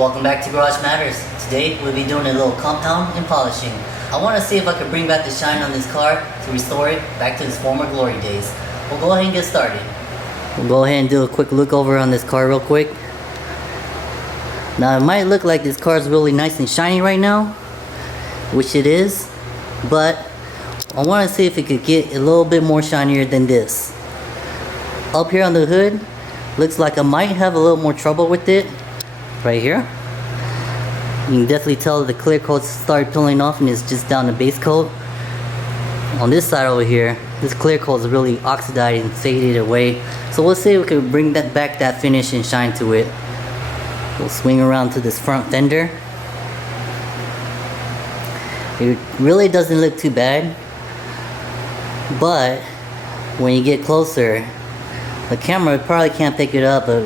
Welcome back to Garage Matters. Today we'll be doing a little compound and polishing. I want to see if I can bring back the shine on this car to restore it back to its former glory days. We'll go ahead and get started. We'll go ahead and do a quick look over on this car real quick. Now it might look like this car is really nice and shiny right now, which it is, but I want to see if it could get a little bit more shinier than this. Up here on the hood, looks like I might have a little more trouble with it. Right here, you can definitely tell the clear coat started peeling off and it's just down the base coat. On this side over here, this clear coat is really oxidized and faded away. So we'll see if we can bring that finish and shine to it. We'll swing around to this front fender. It really doesn't look too bad, but when you get closer, the camera probably can't pick it up, but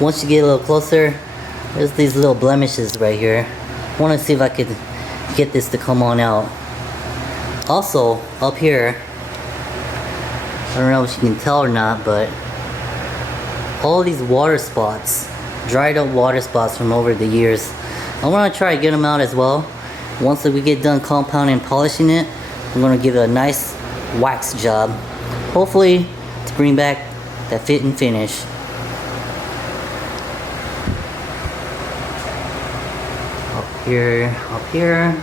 once you get a little closer, there's these little blemishes right here. I want to see if I could get this to come on out. Also, up here, I don't know if you can tell or not, but all these water spots, dried up water spots from over the years, I want to try to get them out as well. Once we get done compounding and polishing it, I'm going to give it a nice wax job, hopefully to bring back that fit and finish. Up here.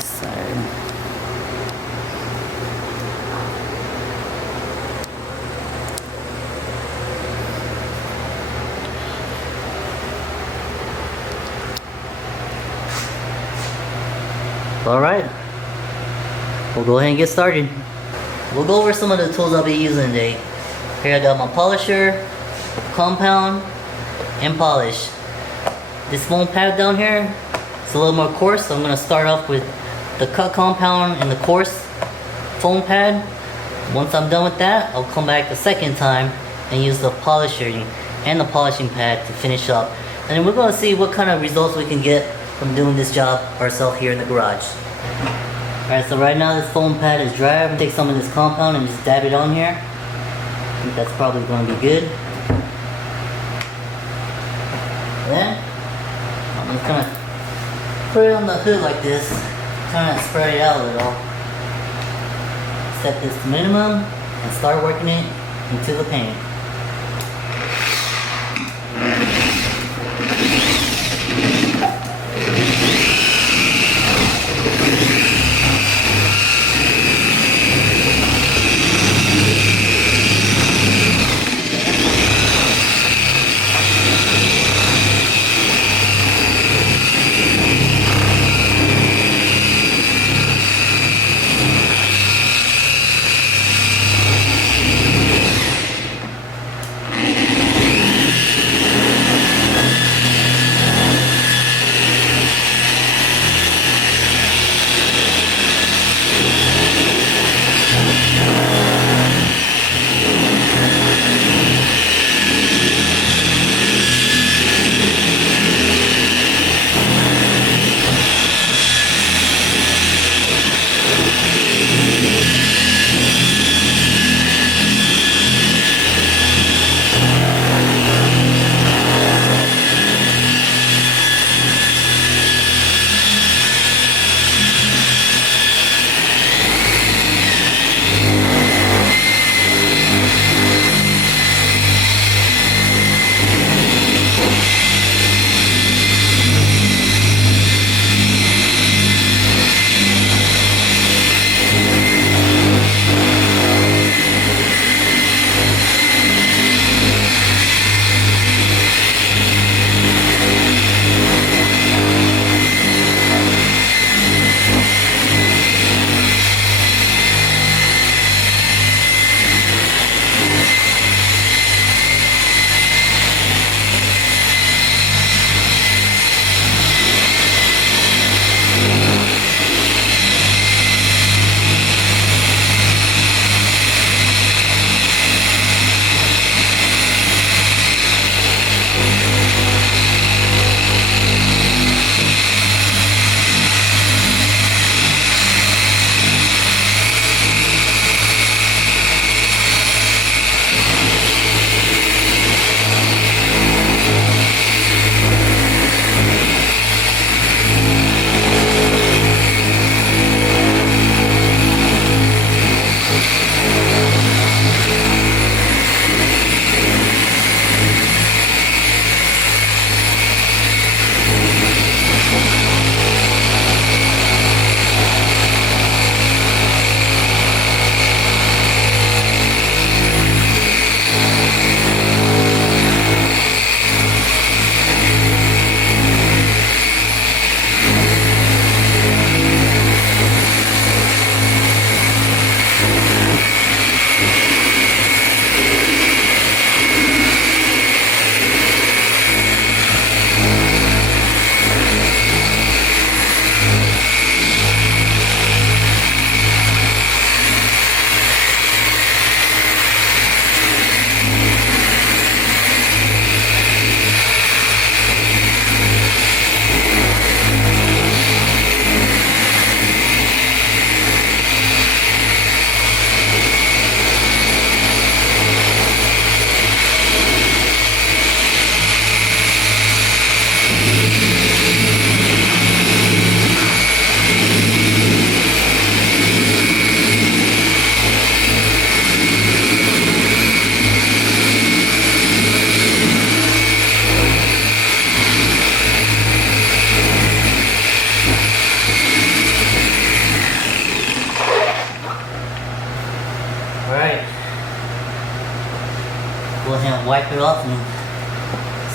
Side. Alright, we'll go ahead and get started. We'll go over some of the tools I'll be using today. Here I got my polisher, compound, and polish. This foam pad down here is a little more coarse, so I'm going to start off with the cut compound and the coarse foam pad. Once I'm done with that, I'll come back a second time and use the polisher and the polishing pad to finish up. And then we're going to see what kind of results we can get from doing this job ourselves here in the garage. Alright, so right now this foam pad is dry. I'm going to take some of this compound and just dab it on here. I think that's probably going to be good. Then I'm just gonna put it on the hood like this, kind of spread it out a little. Set this to minimum and start working it into the paint. Go ahead and wipe it off and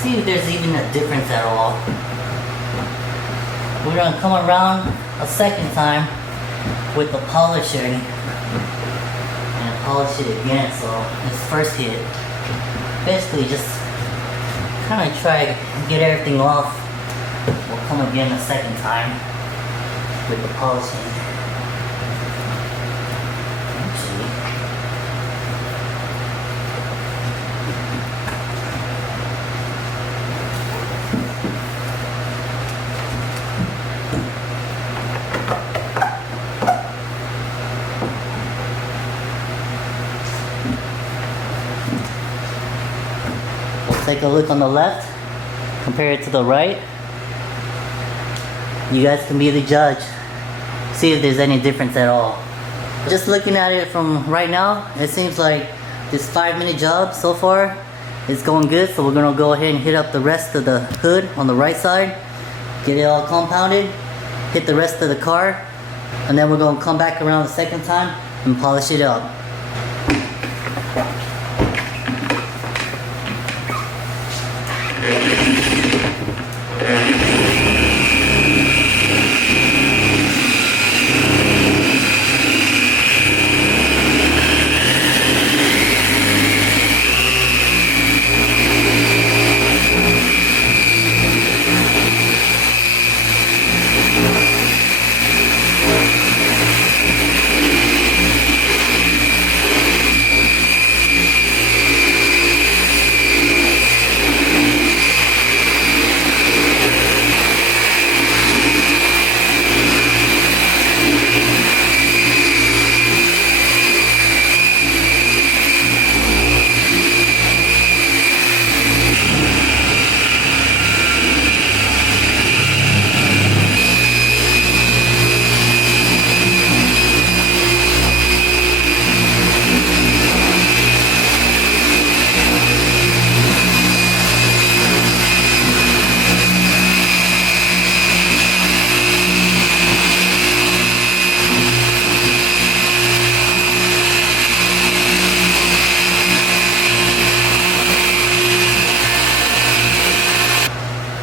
see if there's even a difference at all. We're gonna come around a second time with the polishing and polish it again. So this first hit, basically just kind of try to get everything off. We'll come again a second time with the polishing. Take a look on the left, compare it to the right. You guys can be the judge. See if there's any difference at all. Just looking at it from right now, it seems like this 5-minute job so far is going good. So we're gonna go ahead and hit up the rest of the hood on the right side, get it all compounded, hit the rest of the car, and then we're gonna come back around the second time and polish it up.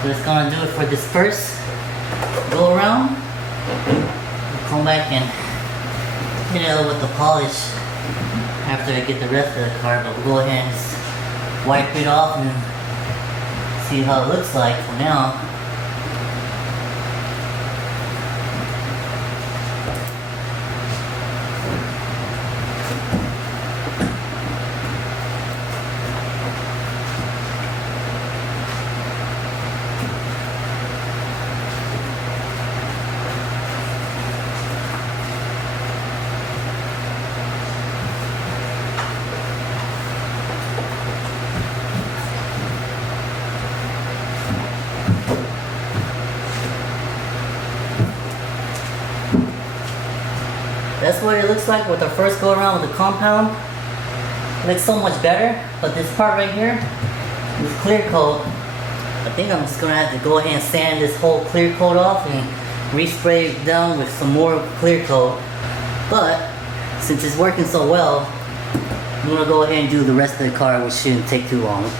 That's gonna do it for this first go around. We'll come back and hit it with the polish after I get the rest of the car, but we'll go ahead and just wipe it off and see how it looks like for now. That's what it looks like with the first go around with the compound. It looks so much better, but this part right here, this clear coat, I think I'm just gonna have to go ahead and sand this whole clear coat off and respray it down with some more clear coat. But since it's working so well, I'm gonna go ahead and do the rest of the car, which shouldn't take too long.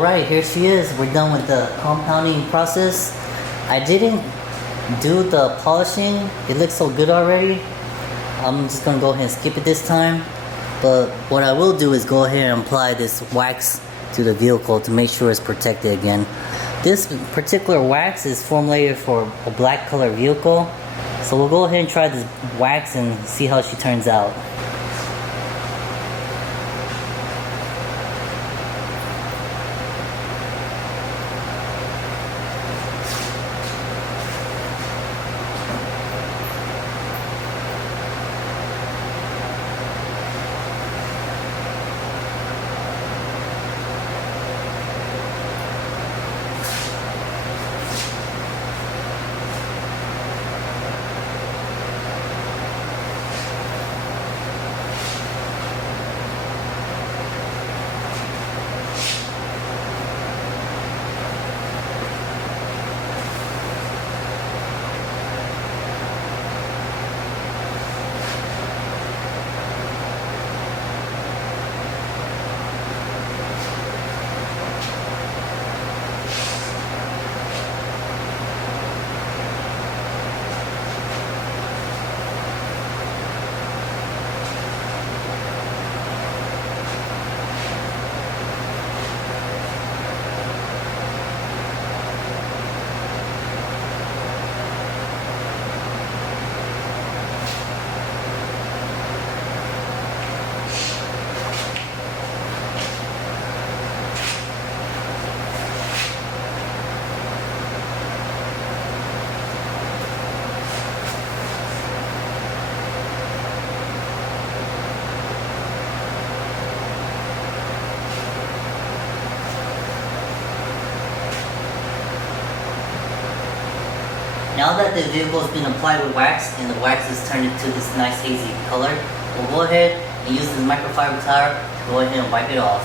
Alright, here she is. We're done with the compounding process. I didn't do the polishing. It looks so good already. I'm just gonna go ahead and skip it this time. But what I will do is go ahead and apply this wax to the vehicle to make sure it's protected again. This particular wax is formulated for a black color vehicle. So we'll go ahead and try this wax and see how she turns out. Now that the vehicle has been applied with wax and the wax has turned into this nice hazy color, we'll go ahead and use this microfiber towel to go ahead and wipe it off.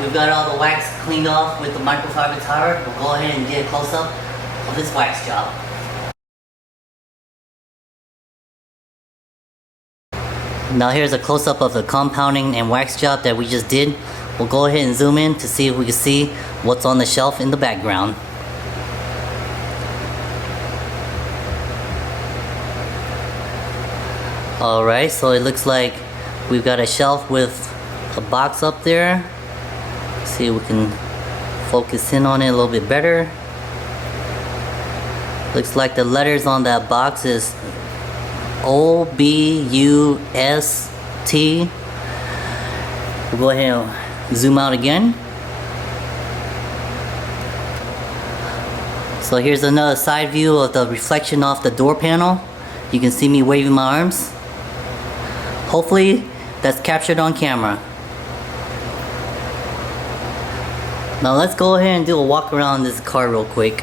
We've got all the wax cleaned off with the microfiber towel. We'll go ahead and get a close-up of this wax job. Now here's a close-up of the compounding and wax job that we just did. We'll go ahead and zoom in to see if we can see what's on the shelf in the background. Alright, so it looks like we've got a shelf with a box up there. See if we can focus in on it a little bit better. Looks like the letters on that box is OBUST. We'll go ahead and zoom out again. So here's another side view of the reflection off the door panel. You can see me waving my arms. Hopefully that's captured on camera. Now let's go ahead and do a walk around this car real quick.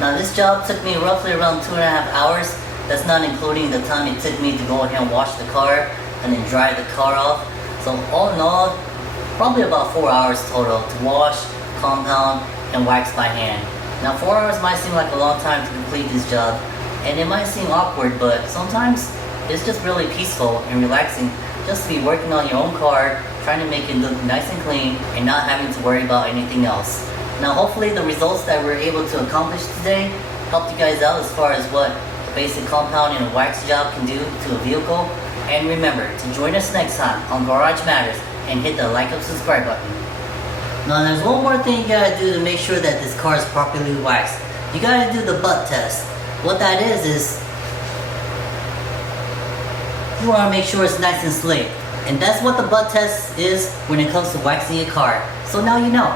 Now this job took me roughly around 2.5 hours. That's not including the time it took me to go ahead and wash the car and then dry the car off. So all in all, probably about 4 hours total to wash, compound, and wax by hand. Now 4 hours might seem like a long time to complete this job, and it might seem awkward, but sometimes it's just really peaceful and relaxing just to be working on your own car, trying to make it look nice and clean and not having to worry about anything else. Now hopefully the results that we're able to accomplish today helped you guys out as far as what a basic compound and wax job can do to a vehicle. And remember to join us next time on Garage Matters and hit the like and subscribe button. Now there's one more thing you gotta do to make sure that this car is properly waxed. You gotta do the butt test. What that is you wanna make sure it's nice and slick. And that's what the butt test is when it comes to waxing your car. So now you know.